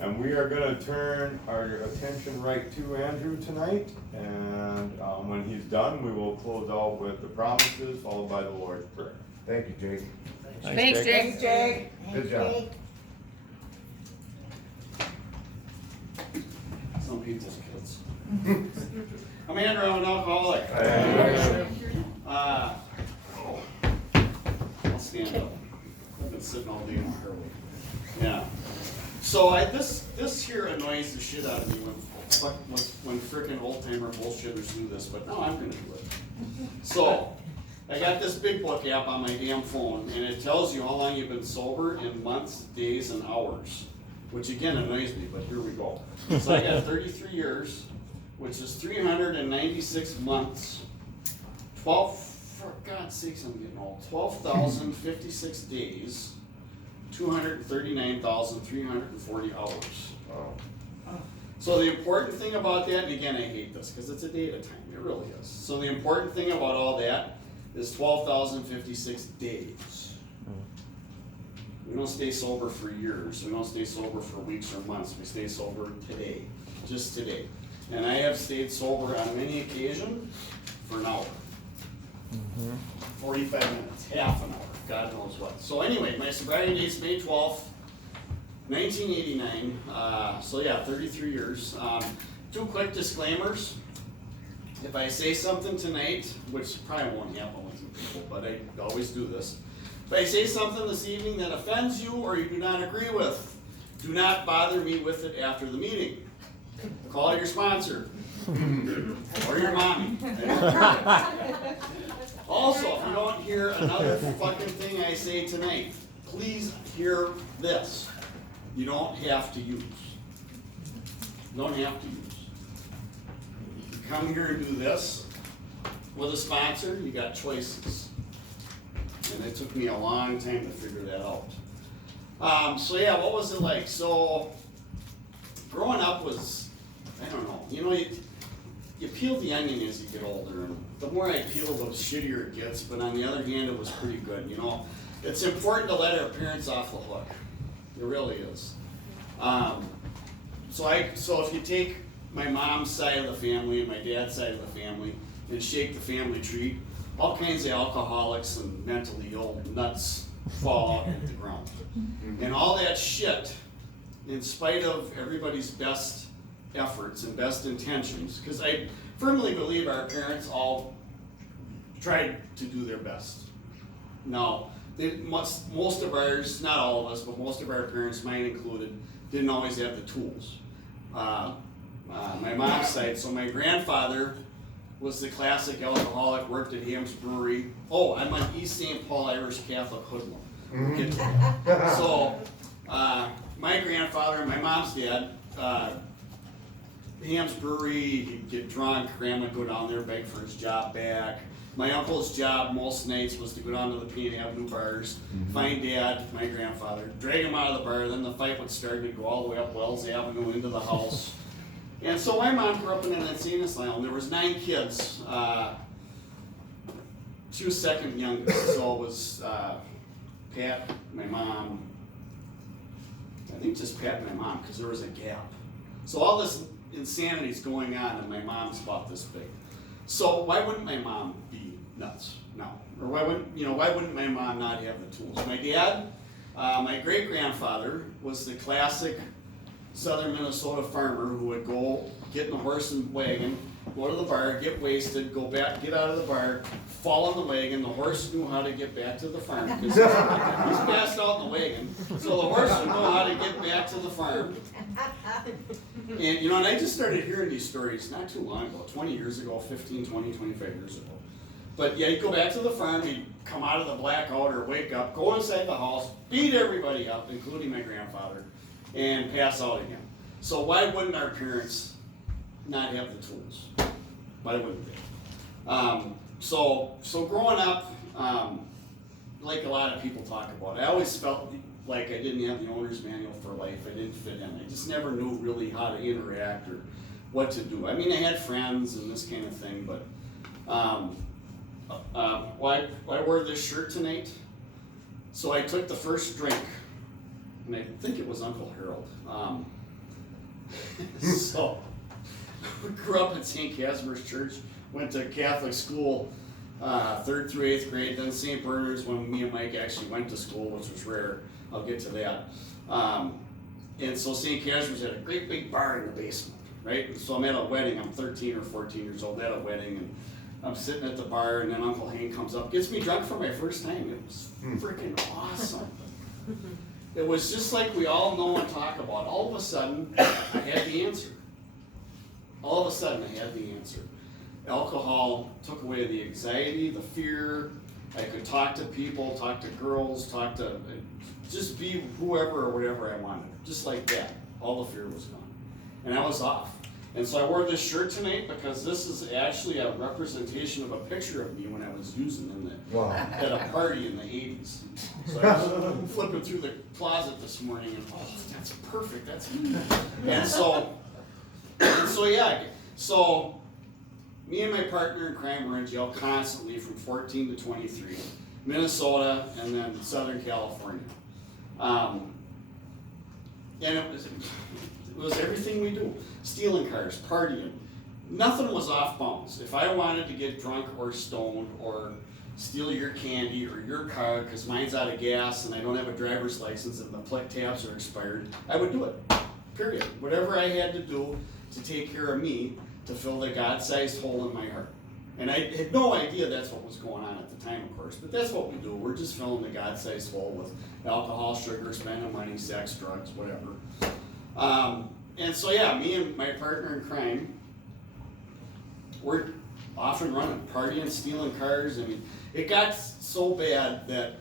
And we are gonna turn our attention right to Andrew tonight, and when he's done, we will close out with the promises, followed by the Lord's Prayer. Thank you, Jake. Thanks, Jake. Jake. Good job. Some people's kids. I'm Andrew, I'm an alcoholic. I'll stand up. I've been sitting all day in my hair. Yeah. So this here annoys the shit out of me when frickin' old timer bullshitters do this, but no, I'm gonna do it. So, I got this big book app on my damn phone, and it tells you how long you've been sober in months, days, and hours, which again annoys me, but here we go. So I got 33 years, which is 396 months, for God's sakes, I'm getting old, 12,056 days, 239,340 hours. Wow. So the important thing about that, and again, I hate this because it's a day at a time, it really is. So the important thing about all that is 12,056 days. We don't stay sober for years, we don't stay sober for weeks or months, we stay sober today, just today. And I have stayed sober on many occasions for an hour. 45 minutes, half an hour, God knows what. So anyway, my sobriety date is May 12th, 1989. So yeah, 33 years. Two quick disclaimers. If I say something tonight, which probably won't happen with you people, but I always do this. If I say something this evening that offends you or you do not agree with, do not bother me with it after the meeting. Call your sponsor. Or your mommy. Also, if you don't hear another fucking thing I say tonight, please hear this. You don't have to use. You don't have to use. You come here and do this with a sponsor, you got choices. And it took me a long time to figure that out. So yeah, what was it like? So, growing up was, I don't know, you peel the onion as you get older, and the more I peel, the shittier it gets, but on the other hand, it was pretty good, It's important to let our parents off the hook. It really is. So if you take my mom's side of the family and my dad's side of the family and shake the family tree, all kinds of alcoholics and mentally ill nuts fall out at the ground. And all that shit, in spite of everybody's best efforts and best intentions, because I firmly believe our parents all tried to do their best. Now, most of ours, not all of us, but most of our parents, mine included, didn't always have the tools. My mom's side, so my grandfather was the classic alcoholic, worked at Ham's Brewery. Oh, I'm an East St. Paul Irish Catholic hoodlum. We'll get to that. So, my grandfather and my mom's dad, Ham's Brewery, he'd get drunk, Grandma would go down there, beg for his job back. My uncle's job most nights was to go down to the Payne Avenue bars, find Dad, my grandfather, drag him out of the bar, then the fight would start, he'd go all the way up Wells Avenue into the house. And so my mom grew up in an insane asylum. There was 9 kids. She was second youngest, so it was Pat, my mom, I think just Pat and my mom, because there was a gap. So all this insanity's going on, and my mom's about this big. So why wouldn't my mom be nuts? No. Or why wouldn't my mom not have the tools? My dad, my great-grandfather was the classic southern Minnesota farmer who would go get in the horse and wagon, go to the bar, get wasted, go back, get out of the bar, fall in the wagon. The horse knew how to get back to the farm because he's passed out in the wagon. So the horse would know how to get back to the farm. And and I just started hearing these stories not too long ago, 20 years ago, 15, 20, 25 years ago. But yeah, he'd go back to the farm, he'd come out of the blackout or wake up, go inside the house, beat everybody up, including my grandfather, and pass out again. So why wouldn't our parents not have the tools? Why wouldn't they? So growing up, like a lot of people talk about, I always felt like I didn't have the owner's manual for life. I didn't fit in. I just never knew really how to interact or what to do. I mean, I had friends and this kind of thing, but why I wore this shirt tonight? So I took the first drink, and I think it was Uncle Harold. So, we grew up at St. Casimir's Church, went to Catholic school, 3rd through 8th grade, then St. Bernard's when me and Mike actually went to school, which was rare. I'll get to that. And so St. Casimir's had a great big bar in the basement, right? And so I'm at a wedding, I'm 13 or 14 years old, at a wedding, and I'm sitting at the bar, and then Uncle Hank comes up, gets me drunk for my first time. It was freaking awesome. It was just like we all know and talk about. All of a sudden, I had the answer. All of a sudden, I had the answer. Alcohol took away the anxiety, the fear. I could talk to people, talk to girls, just be whoever or whatever I wanted. Just like that. All the fear was gone. And I was off. And so I wore this shirt tonight because this is actually a representation of a picture of me when I was using at a party in the 80s. So I was flipping through the closet this morning and, oh, that's perfect, that's me. And so me and my partner in crime were in jail constantly from 14 to 23. Minnesota and then Southern California. And it was everything we do. Stealing cars, partying. Nothing was off bounds. If I wanted to get drunk or stoned or steal your candy or your car because mine's out of gas and I don't have a driver's license and the plate tabs are expired, I would do it. Period. Whatever I had to do to take care of me to fill the God-sized hole in my heart. And I had no idea that's what was going on at the time, of course, but that's what we do. We're just filling the God-sized hole with alcohol, sugar, spending money, sex, drugs, whatever. And so yeah, me and my partner in crime, we're off and running, partying, stealing cars. I mean, it got so bad that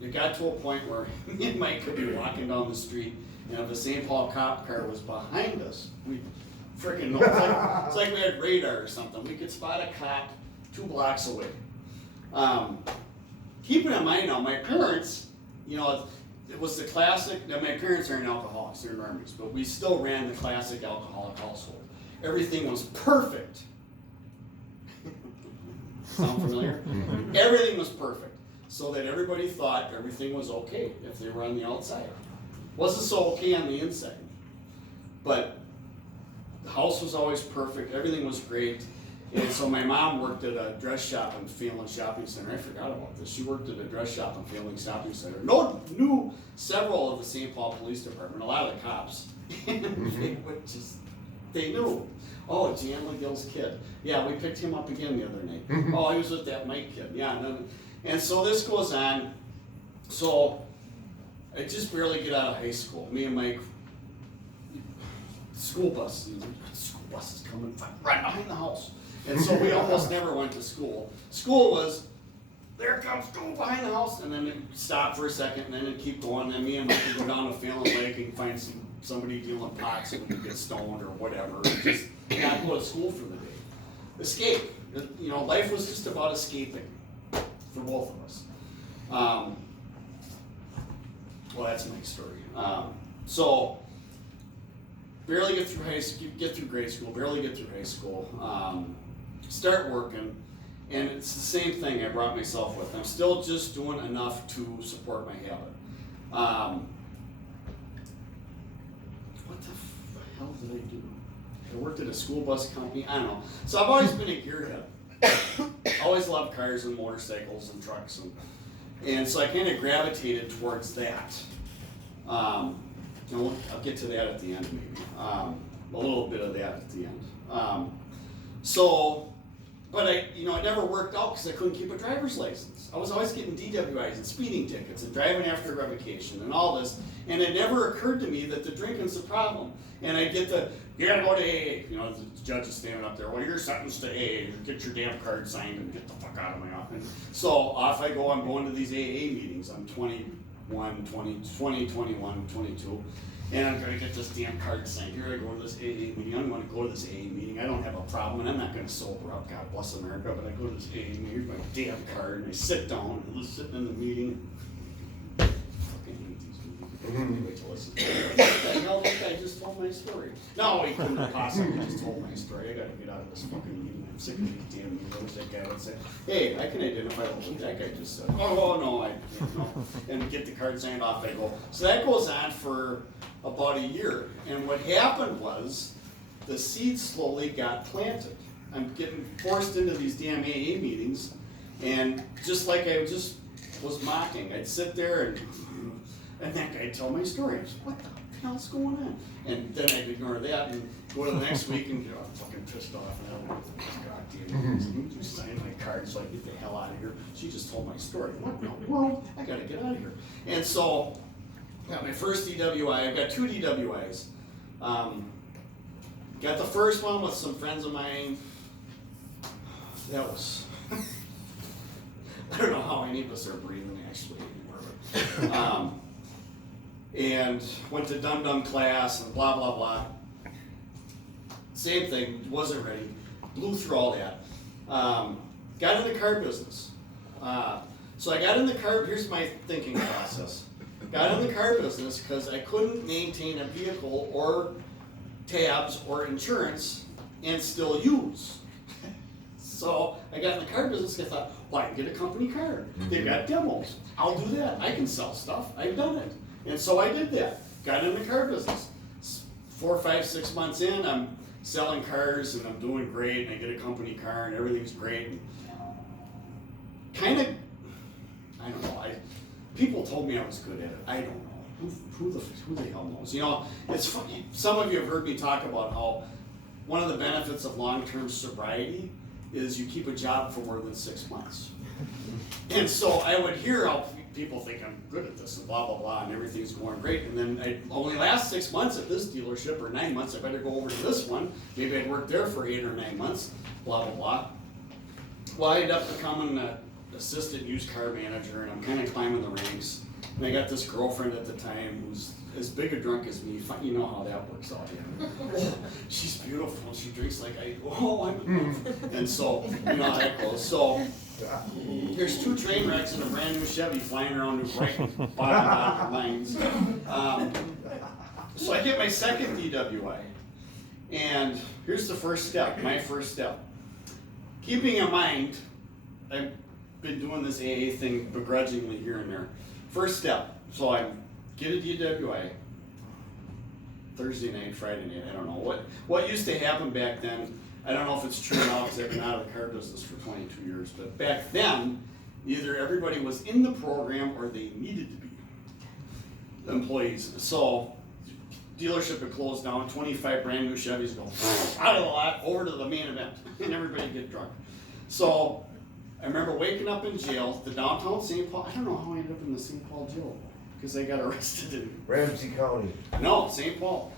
it got to a point where me and Mike could be walking down the street, and if a St. Paul cop car was behind us, we freaking know. It's like we had radar or something. We could spot a cop 2 blocks away. Keeping in mind now, my parents, it was the classic. Now my parents aren't alcoholics; they're normies, but we still ran the classic alcoholic household. Everything was perfect. Sound familiar? Everything was perfect, so that everybody thought everything was okay if they were on the outside. Wasn't so okay on the inside, but the house was always perfect. Everything was great. And so my mom worked at a dress shop in Phelan Shopping Center. I forgot about this. She worked at a dress shop in Phelan Shopping Center. Knew several of the St. Paul Police Department, a lot of the cops. They knew. Oh, Jan McGill's kid. Yeah, we picked him up again the other night. Oh, he was with that Mike kid. Yeah, and so this goes on. So I just barely get out of high school. Me and Mike, school bus is coming right behind the house. And so we almost never went to school. School was, there comes school behind the house, and then it stopped for a second, and then it'd keep going, and then me and Mike would go down to Phelan Lake and find somebody dealing pots and we could get stoned or whatever. Just not go to school for the day. Escape. Life was just about escaping for both of us. Well, that's my story. So, barely get through grade school, barely get through high school. Start working, and it's the same thing I brought myself with. I'm still just doing enough to support my habit. What the hell did I do? I worked at a school bus company, I don't know. So I've always been a gearhead. Always loved cars and motorcycles and trucks, and so I kind of gravitated towards that. I'll get to that at the end, maybe. A little bit of that at the end. But it never worked out because I couldn't keep a driver's license. I was always getting DWIs and speeding tickets and driving after revocation and all this, and it never occurred to me that the drinking's a problem. And I get you gotta go to AA. The judge is standing up there, well, you're sentenced to AA, get your damn card signed and get the fuck out of my office. So off I go, I'm going to these AA meetings. I'm 20, 21, 22. And I'm gonna get this damn card signed. Here I go to this AA meeting. I'm gonna go to this AA meeting. I don't have a problem, and I'm not gonna sober up. God bless America. But I go to this AA meeting. Here's my damn card, and I sit down and I'm sitting in the meeting. I fucking hate these meetings. Wait till listen. What the hell? This guy just told my story. No, he couldn't have possibly just told my story. I gotta get out of this fucking meeting. I'm sick of these damn meetings. That guy would say, hey, I can identify what that guy just said. Oh, no, I can't, no. And get the card signed off, I go. So that goes on for about a year. And what happened was, the seed slowly got planted. I'm getting forced into these damn AA meetings, and just like I just was mocking, I'd sit there and that guy'd tell my story. I was, what the hell's going on? And then I'd ignore that and go to the next week and I'm fucking pissed off. And I'm like, God damn it, you signed my card so I get the hell out of here. She just told my story. What in the world? I gotta get out of here. And so, got my first DWI. I've got 2 DWIs. Got the first one with some friends of mine. That was, I don't know how any of us are breathing actually anymore. And went to dum-dum class and blah, blah, blah. Same thing, wasn't ready, blew through all that. Got in the car business. So I got in the car, here's my thinking process. Got in the car business because I couldn't maintain a vehicle or tabs or insurance and still use. So I got in the car business and I thought, well, I can get a company car. They've got demos. I'll do that. I can sell stuff. I've done it. And so I did that. Got in the car business. 4, 5, 6 months in, I'm selling cars and I'm doing great and I get a company car and everything's great. And kind of, I don't know, people told me I was good at it. I don't know. Who the hell knows? You know, it's funny. Some of you have heard me talk about how one of the benefits of long-term sobriety is you keep a job for more than 6 months. And so I would hear how people think I'm good at this and blah, blah, blah, and everything's going great. And then I only last 6 months at this dealership, or 9 months, I better go over to this one. Maybe I'd work there for 8 or 9 months, blah, blah, blah. Well, I ended up becoming an assistant used car manager, and I'm kind of climbing the ranks. And I got this girlfriend at the time who's as big a drunk as me. You know how that works out. Yeah. Oh, she's beautiful. She drinks like I. Oh, I'm in love. And so, you know how that goes. So there's 2 train wrecks in a brand new Chevy flying around the right bottom lines. So I get my second DWI. And here's the first step, my first step. Keeping in mind, I've been doing this AA thing begrudgingly here and there. First step, so I get a DWI, Thursday night, Friday night, I don't know. What used to happen back then, I don't know if it's true now because I've been out of the car business for 22 years, but back then, either everybody was in the program or they needed to be employees. So, dealership had closed down, 25 brand new Chevys go out of the lot, over to the main event, and everybody get drunk. So, I remember waking up in jail, the downtown St. Paul. I don't know how I ended up in the St. Paul jail because I got arrested in Ramsey County. No, St. Paul.